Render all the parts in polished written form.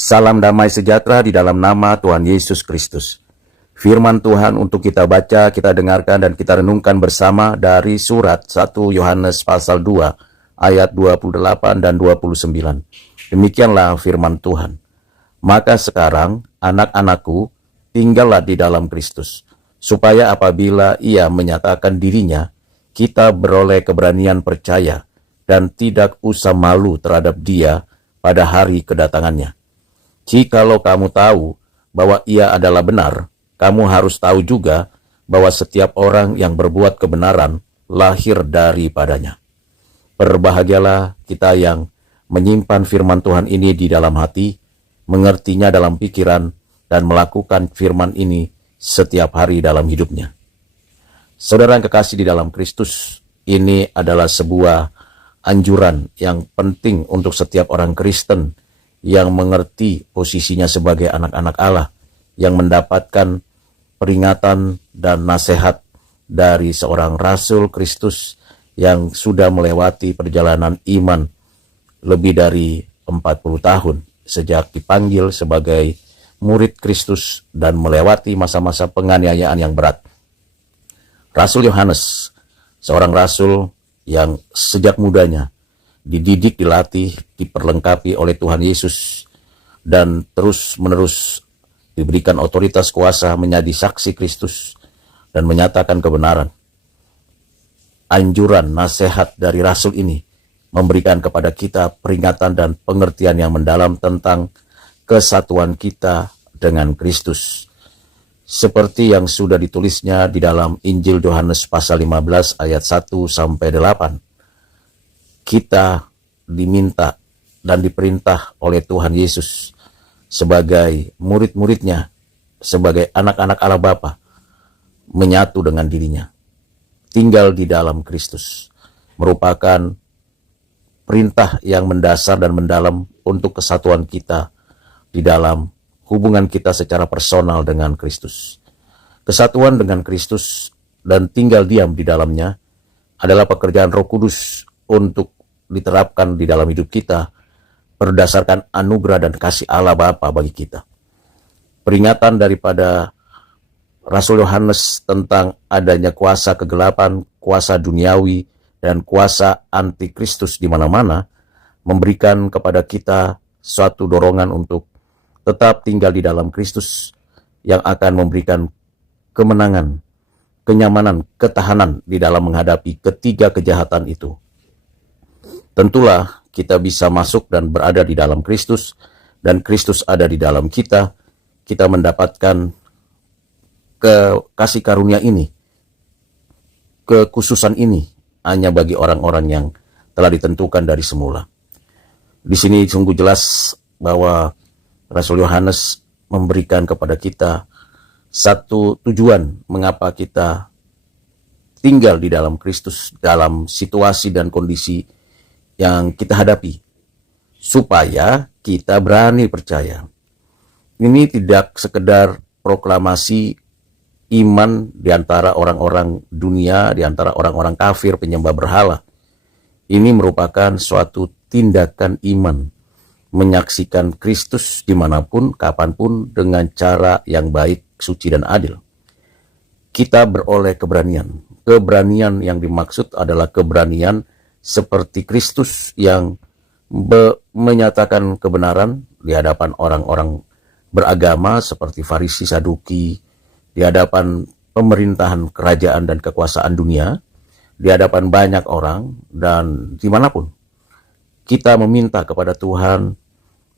Salam damai sejahtera di dalam nama Tuhan Yesus Kristus. Firman Tuhan untuk kita baca, kita dengarkan, dan kita renungkan bersama dari surat 1 Yohanes pasal 2 ayat 28 dan 29. Demikianlah firman Tuhan. Maka sekarang, anak-anakku, tinggallah di dalam Kristus, supaya apabila ia menyatakan dirinya, kita beroleh keberanian percaya dan tidak usah malu terhadap dia pada hari kedatangannya. Jikalau kamu tahu bahwa ia adalah benar, kamu harus tahu juga bahwa setiap orang yang berbuat kebenaran lahir daripadanya. Berbahagialah kita yang menyimpan firman Tuhan ini di dalam hati, mengertinya dalam pikiran, dan melakukan firman ini setiap hari dalam hidupnya. Saudara yang kekasih di dalam Kristus, ini adalah sebuah anjuran yang penting untuk setiap orang Kristen yang mengerti posisinya sebagai anak-anak Allah, yang mendapatkan peringatan dan nasihat dari seorang Rasul Kristus yang sudah melewati perjalanan iman lebih dari 40 tahun sejak dipanggil sebagai murid Kristus dan melewati masa-masa penganiayaan yang berat. Rasul Yohanes, seorang rasul yang sejak mudanya dididik, dilatih, diperlengkapi oleh Tuhan Yesus, dan terus-menerus diberikan otoritas kuasa menjadi saksi Kristus dan menyatakan kebenaran. Anjuran, nasihat dari Rasul ini memberikan kepada kita peringatan dan pengertian yang mendalam tentang kesatuan kita dengan Kristus. Seperti yang sudah ditulisnya di dalam Injil Yohanes pasal 15 ayat 1-8. Kita diminta dan diperintah oleh Tuhan Yesus sebagai murid-muridnya, sebagai anak-anak Allah Bapa, menyatu dengan dirinya. Tinggal di dalam Kristus merupakan perintah yang mendasar dan mendalam untuk kesatuan kita di dalam hubungan kita secara personal dengan Kristus. Kesatuan dengan Kristus dan tinggal diam di dalamnya adalah pekerjaan Roh Kudus untuk diterapkan di dalam hidup kita berdasarkan anugerah dan kasih Allah Bapa bagi kita. Peringatan daripada Rasul Yohanes tentang adanya kuasa kegelapan, kuasa duniawi, dan kuasa antikristus di mana-mana memberikan kepada kita suatu dorongan untuk tetap tinggal di dalam Kristus yang akan memberikan kemenangan, kenyamanan, ketahanan di dalam menghadapi ketiga kejahatan itu. Tentulah kita bisa masuk dan berada di dalam Kristus, dan Kristus ada di dalam kita. Kita mendapatkan kasih karunia ini, kekhususan ini, hanya bagi orang-orang yang telah ditentukan dari semula. Di sini sungguh jelas bahwa Rasul Yohanes memberikan kepada kita satu tujuan mengapa kita tinggal di dalam Kristus dalam situasi dan kondisi yang kita hadapi, supaya kita berani percaya. Ini tidak sekedar proklamasi iman di antara orang-orang dunia, di antara orang-orang kafir penyembah berhala. Ini merupakan suatu tindakan iman, menyaksikan Kristus dimanapun, kapanpun, dengan cara yang baik, suci, dan adil. Kita beroleh keberanian. Keberanian yang dimaksud adalah keberanian seperti Kristus yang menyatakan kebenaran di hadapan orang-orang beragama seperti Farisi, Saduki, di hadapan pemerintahan kerajaan dan kekuasaan dunia, di hadapan banyak orang, dan dimanapun. Kita meminta kepada Tuhan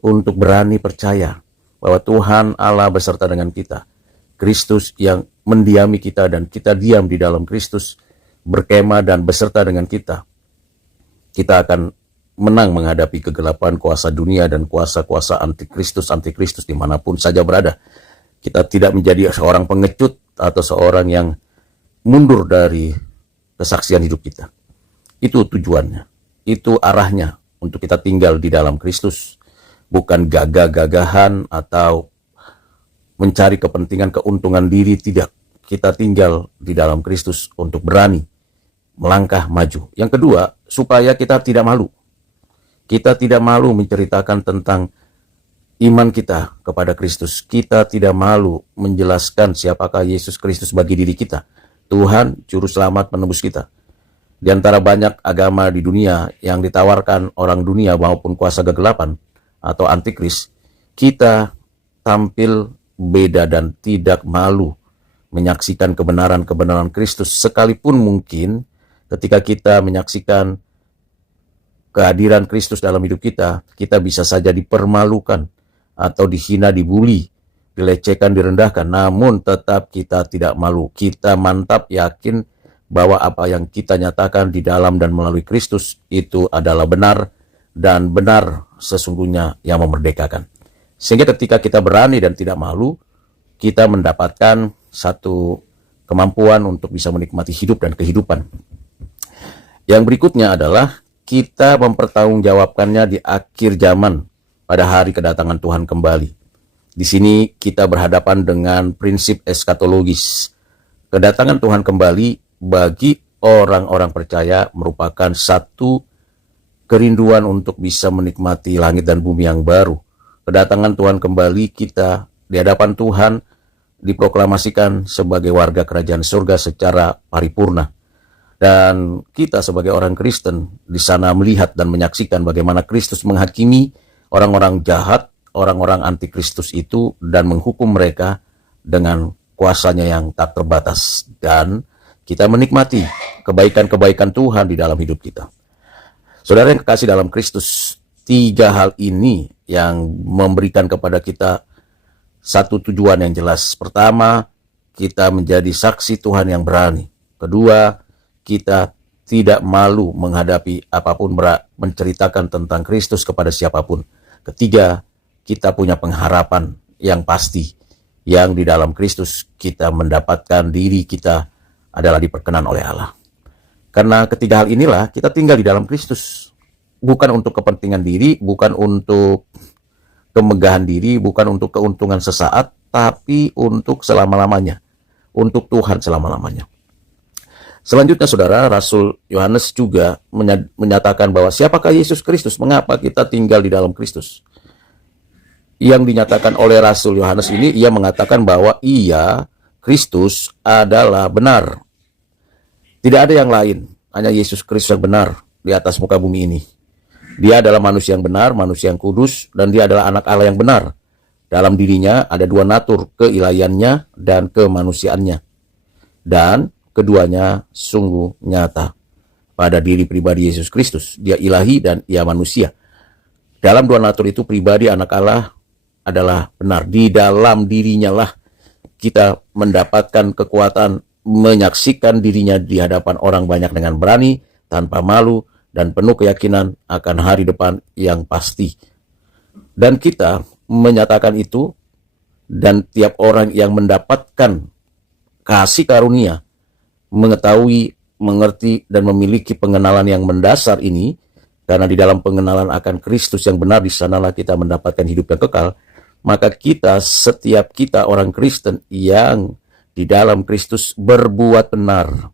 untuk berani percaya bahwa Tuhan Allah beserta dengan kita. Kristus yang mendiami kita dan kita diam di dalam Kristus, berkemah dan beserta dengan kita. Kita akan menang menghadapi kegelapan kuasa dunia dan kuasa-kuasa antikristus dimanapun saja berada. Kita tidak menjadi seorang pengecut atau seorang yang mundur dari kesaksian hidup kita. Itu tujuannya, itu arahnya untuk kita tinggal di dalam Kristus. Bukan gagah-gagahan atau mencari kepentingan keuntungan diri, tidak. Kita tinggal di dalam Kristus untuk berani melangkah maju. Yang kedua, supaya kita tidak malu. Kita tidak malu menceritakan tentang iman kita kepada Kristus. Kita tidak malu menjelaskan siapakah Yesus Kristus bagi diri kita. Tuhan, Juru Selamat penebus kita. Di antara banyak agama di dunia yang ditawarkan orang dunia maupun kuasa kegelapan atau antikris, kita tampil beda dan tidak malu menyaksikan kebenaran-kebenaran Kristus. Sekalipun mungkin ketika kita menyaksikan kehadiran Kristus dalam hidup kita, kita bisa saja dipermalukan atau dihina, dibuli, dilecehkan, direndahkan. Namun tetap kita tidak malu. Kita mantap yakin bahwa apa yang kita nyatakan di dalam dan melalui Kristus itu adalah benar, dan benar sesungguhnya yang memerdekakan. Sehingga ketika kita berani dan tidak malu, kita mendapatkan satu kemampuan untuk bisa menikmati hidup dan kehidupan. Yang berikutnya adalah kita mempertanggungjawabkannya di akhir zaman pada hari kedatangan Tuhan kembali. Di sini kita berhadapan dengan prinsip eskatologis. Kedatangan Tuhan kembali bagi orang-orang percaya merupakan satu kerinduan untuk bisa menikmati langit dan bumi yang baru. Kedatangan Tuhan kembali, kita di hadapan Tuhan diproklamasikan sebagai warga kerajaan surga secara paripurna. Dan kita sebagai orang Kristen di sana melihat dan menyaksikan bagaimana Kristus menghakimi orang-orang jahat, orang-orang antikristus itu, dan menghukum mereka dengan kuasanya yang tak terbatas. Dan kita menikmati kebaikan-kebaikan Tuhan di dalam hidup kita. Saudara yang kekasih dalam Kristus, 3 hal ini yang memberikan kepada kita satu tujuan yang jelas. Pertama, kita menjadi saksi Tuhan yang berani. Kedua, kita tidak malu menghadapi apapun, menceritakan tentang Kristus kepada siapapun. Ketiga, kita punya pengharapan yang pasti, yang di dalam Kristus kita mendapatkan diri kita adalah diperkenan oleh Allah. Karena ketiga hal inilah kita tinggal di dalam Kristus. Bukan untuk kepentingan diri, bukan untuk kemegahan diri, bukan untuk keuntungan sesaat, tapi untuk selama-lamanya. Untuk Tuhan selama-lamanya. Selanjutnya saudara, Rasul Yohanes juga menyatakan bahwa siapakah Yesus Kristus, mengapa kita tinggal di dalam Kristus. Yang dinyatakan oleh Rasul Yohanes ini, ia mengatakan bahwa ia, Kristus adalah benar. Tidak ada yang lain, hanya Yesus Kristus yang benar di atas muka bumi ini. Dia adalah manusia yang benar, manusia yang kudus, dan dia adalah anak Allah yang benar. Dalam dirinya ada 2 natur, keilahiannya dan kemanusiaannya. Dan keduanya sungguh nyata pada diri pribadi Yesus Kristus. Dia ilahi dan ia manusia. Dalam 2 natur itu pribadi anak Allah adalah benar. Di dalam dirinya lah kita mendapatkan kekuatan menyaksikan dirinya di hadapan orang banyak dengan berani, tanpa malu, dan penuh keyakinan akan hari depan yang pasti. Dan kita menyatakan itu, dan tiap orang yang mendapatkan kasih karunia, mengetahui, mengerti, dan memiliki pengenalan yang mendasar ini, karena di dalam pengenalan akan Kristus yang benar, di sanalah kita mendapatkan hidup yang kekal, maka kita, setiap kita orang Kristen yang di dalam Kristus berbuat benar.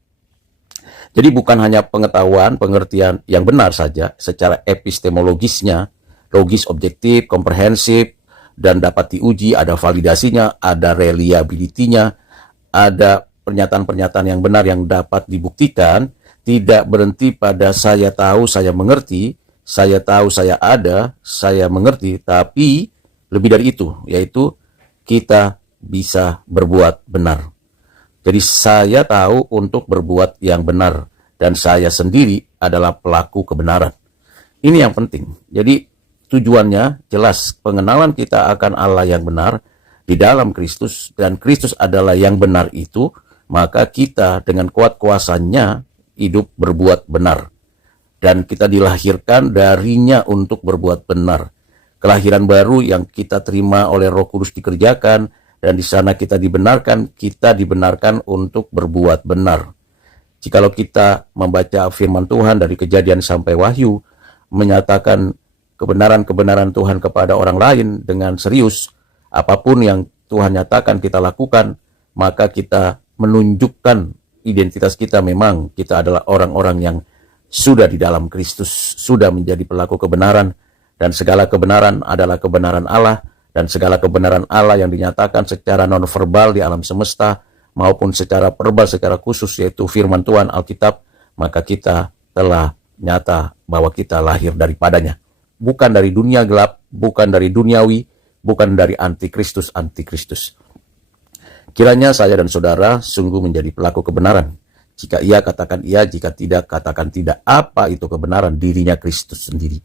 Jadi bukan hanya pengetahuan, pengertian yang benar saja, secara epistemologisnya, logis, objektif, komprehensif, dan dapat diuji, ada validasinya, ada reliability-nya, ada pernyataan-pernyataan yang benar yang dapat dibuktikan, tidak berhenti pada saya tahu, saya mengerti, saya tahu, saya ada, saya mengerti, tapi lebih dari itu, yaitu kita bisa berbuat benar. Jadi saya tahu untuk berbuat yang benar, dan saya sendiri adalah pelaku kebenaran. Ini yang penting. Jadi tujuannya jelas, pengenalan kita akan Allah yang benar di dalam Kristus, dan Kristus adalah yang benar itu, maka kita dengan kuat kuasanya hidup berbuat benar. Dan kita dilahirkan darinya untuk berbuat benar. Kelahiran baru yang kita terima oleh Roh Kudus dikerjakan, dan di sana kita dibenarkan untuk berbuat benar. Jikalau kita membaca firman Tuhan dari Kejadian sampai Wahyu, menyatakan kebenaran-kebenaran Tuhan kepada orang lain dengan serius, apapun yang Tuhan nyatakan kita lakukan, maka kita menunjukkan identitas kita, memang kita adalah orang-orang yang sudah di dalam Kristus, sudah menjadi pelaku kebenaran, dan segala kebenaran adalah kebenaran Allah, dan segala kebenaran Allah yang dinyatakan secara non-verbal di alam semesta maupun secara verbal, secara khusus, yaitu firman Tuhan Alkitab, maka kita telah nyata bahwa kita lahir daripadanya. Bukan dari dunia gelap, bukan dari duniawi, bukan dari antikristus. Kiranya saya dan saudara sungguh menjadi pelaku kebenaran. Jika iya, katakan iya. Jika tidak, katakan tidak. Apa itu kebenaran? Dirinya Kristus sendiri.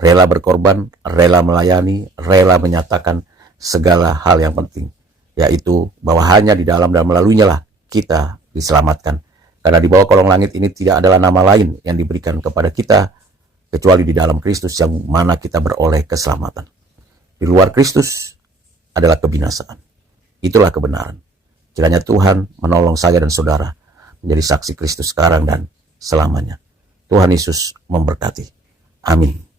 Rela berkorban, rela melayani, rela menyatakan segala hal yang penting. Yaitu bahwa hanya di dalam dan melaluinya lah kita diselamatkan. Karena di bawah kolong langit ini tidak adalah nama lain yang diberikan kepada kita kecuali di dalam Kristus yang mana kita beroleh keselamatan. Di luar Kristus adalah kebinasaan. Itulah kebenaran. Kiranya Tuhan menolong saya dan saudara menjadi saksi Kristus sekarang dan selamanya. Tuhan Yesus memberkati. Amin.